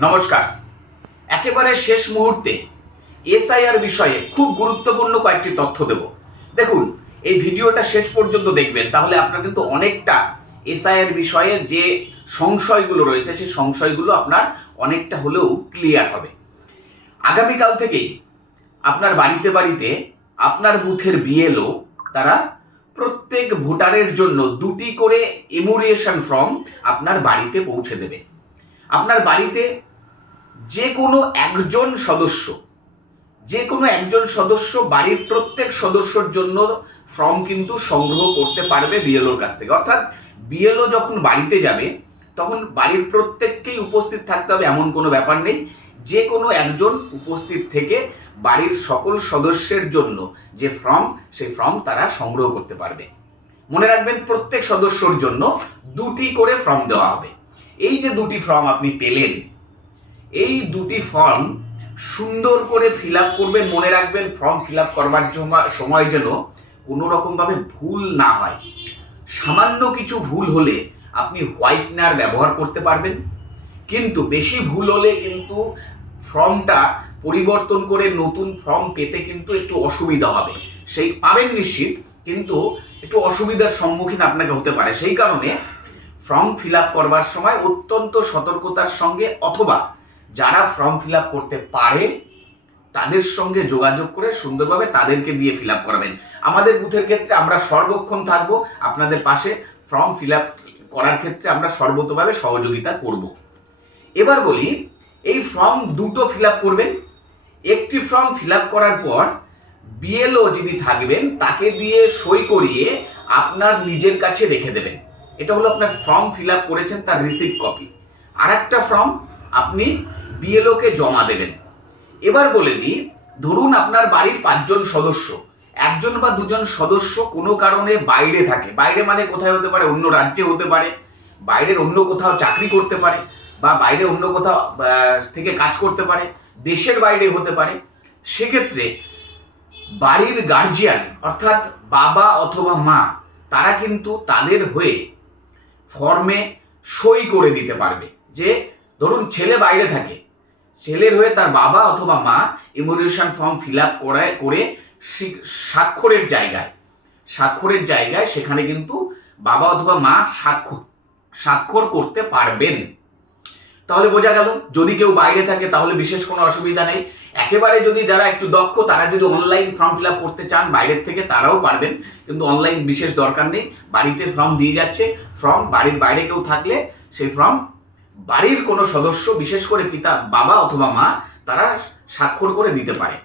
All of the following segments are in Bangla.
নমস্কার। একেবারে শেষ মুহূর্তে এসআইআর বিষয়ে খুব গুরুত্বপূর্ণ কয়েকটি তথ্য দেব। দেখুন, এই ভিডিওটা শেষ পর্যন্ত দেখবেন, তাহলে আপনার কিন্তু অনেকটা এসআইআর বিষয়ে যে সংশয়গুলো রয়েছে, সেই সংশয়গুলো আপনার অনেকটা হলেও ক্লিয়ার হবে। আগামীকাল থেকেই আপনার বাড়িতে বাড়িতে আপনার বুথের বিএলও তারা প্রত্যেক ভোটারের জন্য দুটি করে ইমুরিয়েশন ফর্ম আপনার বাড়িতে পৌঁছে দেবে। আপনার বাড়িতে যে কোনো একজন সদস্য, যে কোনো একজন সদস্য, বাড়ির প্রত্যেক সদস্যর জন্য ফর্ম কিন্তু সংগ্রহ করতে পারবে বিএলওর কাছ থেকে। অর্থাৎ বিএলও যখন বাড়িতে যাবে, তখন বাড়ির প্রত্যেককেই উপস্থিত থাকতে হবে, এমন কোনো ব্যাপার নেই। যে কোনো একজন উপস্থিত থেকে বাড়ির সকল সদস্যের জন্য যে ফর্ম, সেই ফর্ম তারা সংগ্রহ করতে পারবে। মনে রাখবেন, প্রত্যেক সদস্যর জন্য দুটি করে ফর্ম দেওয়া হবে। এই যে দুটি ফর্ম আপনি পেলেন, এই দুটি ফর্ম সুন্দর করে ফিল আপ করবেন, মনে রাখবেন ফর্ম ফিল আপ করবার সময় যেন কোনো রকমভাবে ভুল না হয়। সামান্য কিছু ভুল হলে আপনি হোয়াইটনার ব্যবহার করতে পারবেন, কিন্তু বেশি ভুল হলে কিন্তু ফর্মটা পরিবর্তন করে নতুন ফর্ম পেতে কিন্তু একটু অসুবিধা হবে। সেই পাবেন নিশ্চিত, কিন্তু একটু অসুবিধার সম্মুখীন আপনাকে হতে পারে। সেই কারণে ফর্ম ফিল আপ করবার সময় অত্যন্ত সতর্কতার সঙ্গে অথবা যারা ফর্ম ফিল আপ করতে পারে, তাদের সঙ্গে যোগাযোগ করে সুন্দরভাবে তাদেরকে দিয়ে ফিল আপ করাবেন। আমাদের বুথের ক্ষেত্রে আমরা সর্বক্ষণ থাকব, আপনাদের পাশে ফর্ম ফিল আপ করার ক্ষেত্রে আমরা সর্বতভাবে সহযোগিতা করব। এবার বলি, এই ফর্ম দুটো ফিল আপ করবেন। একটি ফর্ম ফিল আপ করার পর বিএলও যিনি থাকবেন, তাকে দিয়ে সই করিয়ে আপনার নিজের কাছে রেখে দেবেন। এটা হলো আপনার ফর্ম ফিল আপ করেছেন তার রিসিভ কপি আর একটা ফর্ম আপনি বিএলওকে জমা দেবেন। এবার বলে দিই, ধরুন আপনার বাড়ির পাঁচজন সদস্য। একজন বা দুজন সদস্য কোনো কারণে বাইরে থাকে। বাইরে মানে কোথায় হতে পারে? অন্য রাজ্যে হতে পারে। বাইরের অন্য কোথাও চাকরি করতে পারে বা বাইরে অন্য কোথাও থেকে কাজ করতে পারে। দেশের বাইরে হতে পারে। সেক্ষেত্রে বাড়ির গার্জিয়ান অর্থাৎ বাবা অথবা মা, তারা কিন্তু তাদের হয়ে ফর্মে সই করে দিতে পারবে। যে ধরুন ছেলে বাইরে থাকে, ছেলের হয়ে তার বাবা অথবা মা ইমিগ্রেশন ফর্ম ফিল আপ করায়, করে স্বাক্ষরের জায়গায় স্বাক্ষরের জায়গায় সেখানে কিন্তু বাবা অথবা মা স্বাক্ষর স্বাক্ষর করতে পারবেন। তাহলে বোঝা গেল, যদি কেউ বাইরে থাকে তাহলে বিশেষ কোনো অসুবিধা নেই। একেবারে যদি যারা একটু দক্ষ, তারা যদি অনলাইন ফর্ম ফিল করতে চান, বাইরের থেকে তারাও পারবেন। কিন্তু অনলাইন বিশেষ দরকার নেই। বাড়িতে ফর্ম দিয়ে যাচ্ছে। ফর্ম বাড়ির বাইরে কেউ থাকলে সেই ফর্ম বাড়ির কোনো সদস্য, বিশেষ করে পিতা, বাবা অথবা মা, তারা স্বাক্ষর করে দিতে পারে।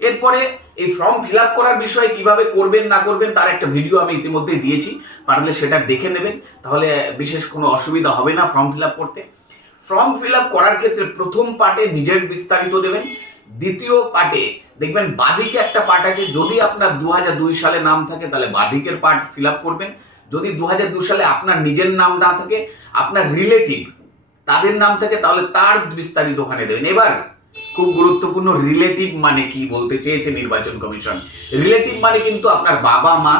এরপরে এই ফর্ম ফিল আপ করার বিষয়ে কীভাবে করবেন, না করবেন, তার একটা ভিডিও আমি ইতিমধ্যে দিয়েছি। পারলে সেটা দেখে নেবেন। তাহলে বিশেষ কোনো অসুবিধা হবে না ফর্ম ফিল আপ করতে। ফর্ম ফিল আপ করার ক্ষেত্রে প্রথম পার্টে নিজের বিস্তারিত দেবেন, দ্বিতীয় পার্টে দেখবেন বাদিকে একটা পার্ট আছে, যদি আপনার দু দুই সালে নাম থাকে তাহলে বাদিকের পার্ট ফিল আপ করবেন, যদি দু সালে আপনার নিজের নাম না থাকে, আপনার রিলেটিভ তাদের নাম থাকে তাহলে তার বিস্তারিত ওখানে দেবেন। এবার খুব গুরুত্বপূর্ণ রিলেটিভ মানে কি বলতে চেয়েছে নির্বাচন কমিশন। রিলেটিভ মানে কিন্তু আপনার বাবা মা,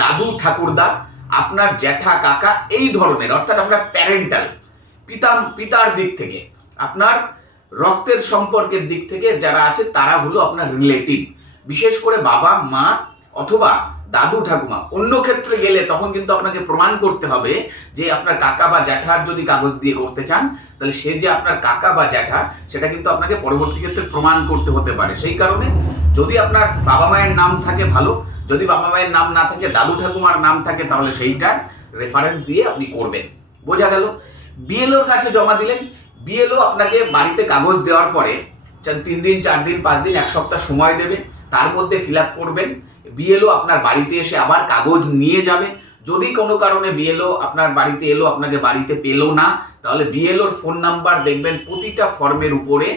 দাদু, ঠাকুরদা, আপনার জ্যাঠা, কাকা এই ধরনের, অর্থাৎ আমরা প্যারেন্টাল। পিতা, পিতার দিক থেকে, আপনার রক্তের সম্পর্কের দিক থেকে যারা আছে তারা হলো আপনার রিলেটিভ বিশেষ করে বাবা, মা অথবা দাদু, ঠাকুমা, অন্য ক্ষেত্রে গেলে তখন কিন্তু আপনাকে প্রমাণ করতে হবে যে আপনার কাকা বা জ্যাঠার যদি কাগজ দিয়ে করতে চান, তাহলে সে যে আপনার কাকা বা জ্যাঠা, সেটা কিন্তু আপনাকে পরবর্তী ক্ষেত্রে প্রমাণ করতে হতে পারে। সেই কারণে যদি আপনার বাবা মায়ের নাম থাকে ভালো, যদি বাবা মায়ের নাম না থাকে, দাদু, ঠাকুমার নাম থাকে, তাহলে সেইটার রেফারেন্স দিয়ে আপনি করবেন। বোঝা গেল? বিএলওর কাছে জমা দিলেন। বিএলও আপনাকে বাড়িতে কাগজ দেওয়ার পরে তিন দিন, চার দিন, পাঁচ দিন, এক সপ্তাহ সময় দেবে। তার মধ্যে ফিল আপ করবেন। বিএলও আপনার বাড়িতে এসে আবার কাগজ নিয়ে যাবে। যদি কোনো কারণে বিএলও আপনার বাড়িতে এলো, আপনাকে বাড়িতে পেল না, তাহলে বিএলওর ফোন নাম্বার দেখবেন প্রতিটা ফর্মের উপরে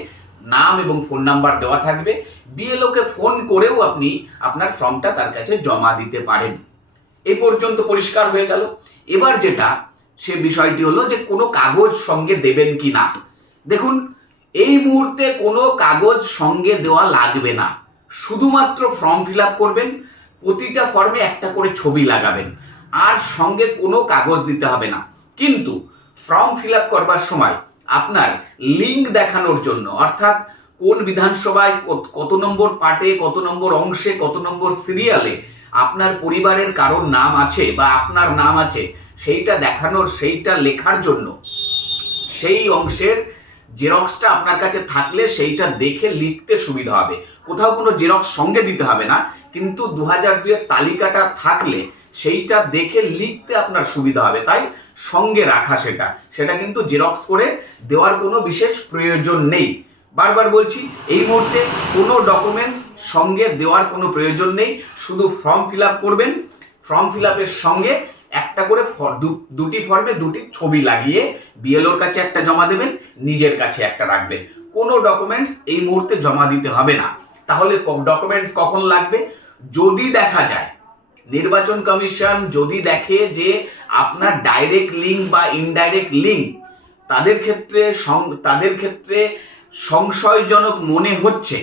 নাম এবং ফোন নাম্বার দেওয়া থাকবে। বিএলওকে ফোন করেও আপনি আপনার ফর্মটা তার কাছে জমা দিতে পারেন। এ পর্যন্ত পরিষ্কার হয়ে গেল। এবার যেটা সে বিষয়টি হলো যে কোনো কাগজ সঙ্গে দেবেন কি না। দেখুন, এই মুহূর্তে কোনো কাগজ সঙ্গে দেওয়া লাগবে না। শুধুমাত্র ফর্ম ফিল আপ করবেন, প্রতিটা ফর্মে একটা করে ছবি লাগাবেন, আর সঙ্গে কোনো কাগজ দিতে হবে না। কিন্তু ফর্ম ফিল আপ করবার সময় আপনার লিঙ্ক দেখানোর জন্য, অর্থাৎ কোন বিধানসভায় কত- নম্বর পার্টে, কত নম্বর অংশে, কত নম্বর সিরিয়ালে আপনার পরিবারের কারোর নাম আছে বা আপনার নাম আছে সেইটা দেখানোর, সেইটা লেখার জন্য সেই অংশের জেরক্সটা আপনার কাছে থাকলে সেইটা দেখে লিখতে সুবিধা হবে। কোথাও কোনো জেরক্স সঙ্গে দিতে হবে না, কিন্তু দু হাজার দুইয়ের তালিকাটা থাকলে সেইটা দেখে লিখতে আপনার সুবিধা হবে। তাই সঙ্গে রাখা সেটা। সেটা কিন্তু জেরক্স করে দেওয়ার কোনো বিশেষ প্রয়োজন নেই। বারবার বলছি, এই মুহূর্তে কোনো ডকুমেন্টস সঙ্গে দেওয়ার কোনো প্রয়োজন নেই। শুধু ফর্ম ফিল করবেন, ফর্ম ফিল সঙ্গে একটা করে দুটি ফর্মে দুটি ছবি লাগিয়ে বিএলওর কাছে একটা জমা দেবেন, নিজের কাছে একটা রাখবেন। কোনো ডকুমেন্টস এই মুহূর্তে জমা দিতে হবে না। তাহলে ডকুমেন্টস কখন লাগবে? যদি দেখা যায়, নির্বাচন কমিশন যদি দেখে যে আপনার ডাইরেক্ট লিঙ্ক বা ইনডাইরেক্ট লিঙ্ক তাদের ক্ষেত্রে তাদের ক্ষেত্রে সংশয়জনক মনে হচ্ছে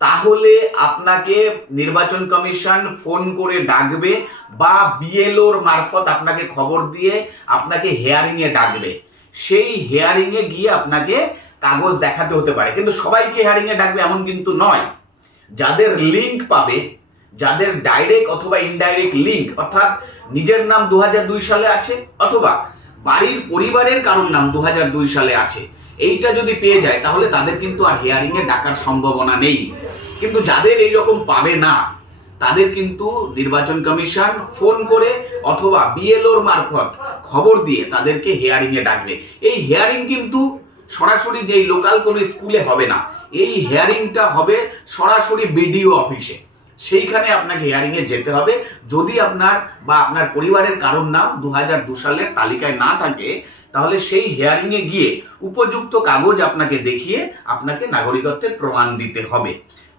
তাহলে আপনাকে নির্বাচন কমিশন ফোন করে ডাকবে বা বিএলওর মারফত আপনাকে খবর দিয়ে আপনাকে হেয়ারিংয়ে ডাকবে। সেই হেয়ারিংয়ে গিয়ে আপনাকে কাগজ দেখাতে হতে পারে। কিন্তু সবাইকে হেয়ারিংয়ে ডাকবে এমন কিন্তু নয়। যাদের লিঙ্ক পাবে, যাদের ডাইরেক্ট অথবা ইনডাইরেক্ট লিঙ্ক অর্থাৎ নিজের নাম দু হাজার দুই সালে আছে অথবা বাড়ির পরিবারের কারোর নাম দু হাজার দুই সালে আছে এইটা যদি পেয়ে যায়, তাহলে তাদের কিন্তু আর হিয়ারিং এ ডাকার সম্ভাবনা নেই। কিন্তু যাদের এই রকম পাবে না, তাদের কিন্তু নির্বাচন কমিশন ফোন করে অথবা বিএলওর মারফত খবর দিয়ে তাদেরকে হিয়ারিং এ ডাকবে। এই হিয়ারিং কিন্তু সরাসরি যেই লোকাল কোনো স্কুলে হবে না, এই হিয়ারিংটা হবে সরাসরি বিডিও অফিসে সেইখানে আপনাকে হিয়ারিং এ যেতে হবে। যদি আপনার বা আপনার পরিবারের কারোর নাম দু সালের তালিকায় না থাকে তাহলে সেই হিয়ারিং এ গিয়ে উপযুক্ত কাগজ আপনাকে দেখিয়ে আপনাকে নাগরিকত্বের প্রমাণ দিতে হবে।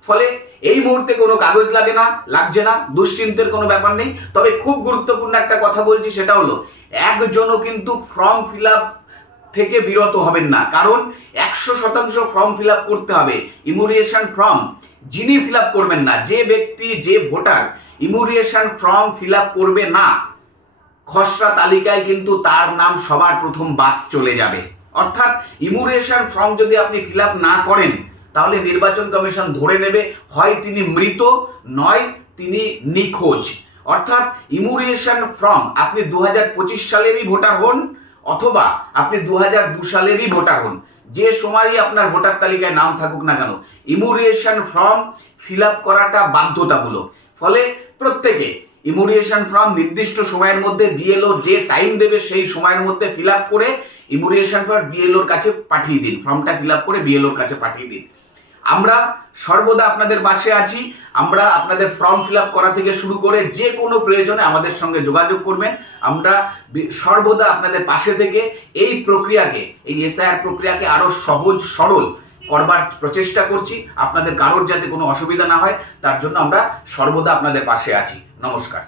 ফলে এই মুহূর্তে কোনো কাগজ লাগে না, লাগছে না, দুশ্চিন্তের কোনো ব্যাপার নেই। তবে খুব গুরুত্বপূর্ণ একটা কথা বলছি, সেটা হলো একজনও কিন্তু ফর্ম ফিল আপ থেকে বিরত হবেন না। কারণ একশো শতাংশ ফর্ম ফিল আপ করতে হবে, ইমুরিয়েশন ফর্ম, যিনি ফিল আপ করবেন না, যে ব্যক্তি, যে voter, enumeration form fill up করবে না। খসড়া তালিকায় কিন্তু তার নাম সবার প্রথম বাদ চলে যাবে। অর্থাৎ ইমুরেশন ফর্ম যদি আপনি ফিল না করেন, তাহলে নির্বাচন কমিশন ধরে নেবে, হয় তিনি মৃত, নয় তিনি নিখোঁজ। অর্থাৎ ইমুরেশন ফর্ম, আপনি দু হাজার পঁচিশ সালেরই ভোটার হন, অথবা আপনি দু হাজার দু সালেরই ভোটার হন। যে সময়ই আপনার ভোটার তালিকায় নাম থাকুক না কেন ইমুরিয়েশন ফর্ম ফিল করাটা বাধ্যতামূলক। ফলে প্রত্যেকে ইমুরিয়েশন ফর্ম নির্দিষ্ট সময়ের মধ্যে বিএলও যে টাইম দেবে সেই সময়ের মধ্যে ফিল আপ করে ইমুরিয়েশন ফর্ম বিএলওর কাছে পাঠিয়ে দিন। ফর্মটা ফিল আপ করে বিএলওর কাছে পাঠিয়ে দিন। আমরা সর্বদা আপনাদের পাশে আছি। আমরা আপনাদের ফর্ম ফিল আপ করা থেকে শুরু করে যে কোনো প্রয়োজনে আমাদের সঙ্গে যোগাযোগ করবেন। আমরা সর্বদা আপনাদের পাশে থেকে এই প্রক্রিয়াকে, এই এসআইআর প্রক্রিয়াকে আরও সহজ, সরল করবার প্রচেষ্টা করছি। আপনাদের কারোর যাতে কোনো অসুবিধা না হয়, তার জন্য আমরা সর্বদা আপনাদের পাশে আছি। নমস্কার।